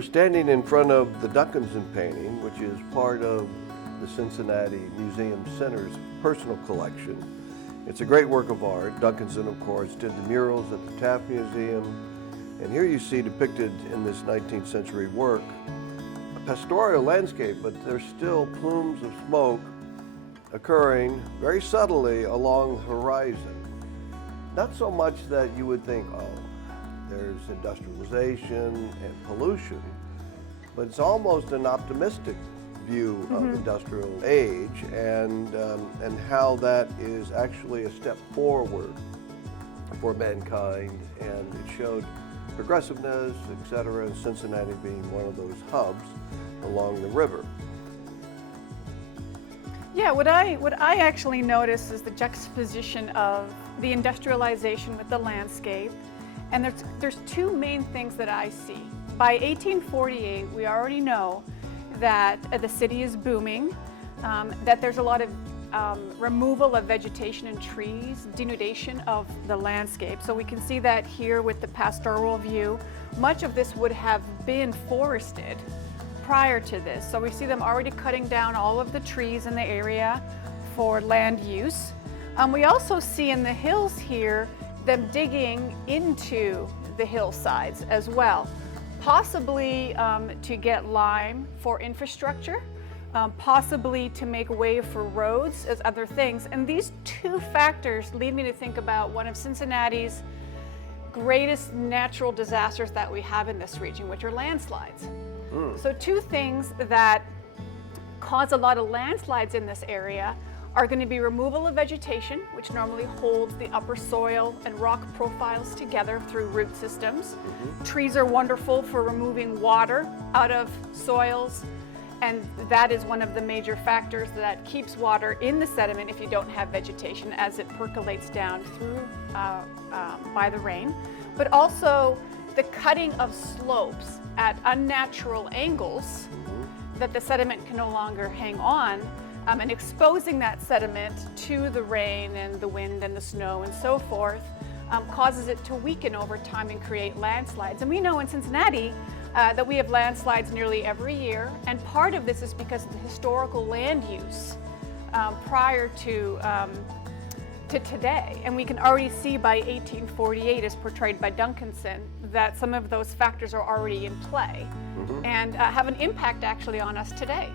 We're standing in front of the Duncanson painting, which is part of the Cincinnati Museum Center's personal collection. It's a great work of art. Duncanson, of course, did the murals at the Taft Museum. And here you see depicted in this 19th century work a pastoral landscape, but there's still plumes of smoke occurring very subtly along the horizon. Not so much that you would think, oh, there's industrialization and pollution, but it's almost an optimistic view of industrial age and how that is actually a step forward for mankind, and it showed progressiveness, etc., and Cincinnati being one of those hubs along the river. Yeah, what I actually notice is the juxtaposition of the industrialization with the landscape, and there's two main things that I see. By 1848, we already know that the city is booming, that there's a lot of removal of vegetation and trees, denudation of the landscape. So we can see that here with the pastoral view. Much of this would have been forested prior to this. So we see them already cutting down all of the trees in the area for land use. We also see in the hills here them digging into the hillsides as well, possibly to get lime for infrastructure, possibly to make way for roads as other things. And these two factors lead me to think about one of Cincinnati's greatest natural disasters that we have in this region, which are landslides. So two things that cause a lot of landslides in this area are going to be removal of vegetation, which normally holds the upper soil and rock profiles together through root systems. Trees are wonderful for removing water out of soils, and that is one of the major factors that keeps water in the sediment if you don't have vegetation as it percolates down through by the rain. But also the cutting of slopes at unnatural angles that the sediment can no longer hang on, and exposing that sediment to the rain and the wind and the snow and so forth causes it to weaken over time and create landslides. And we know in Cincinnati that we have landslides nearly every year, and part of this is because of the historical land use prior to today. And we can already see by 1848, as portrayed by Duncanson, that some of those factors are already in play and have an impact actually on us today.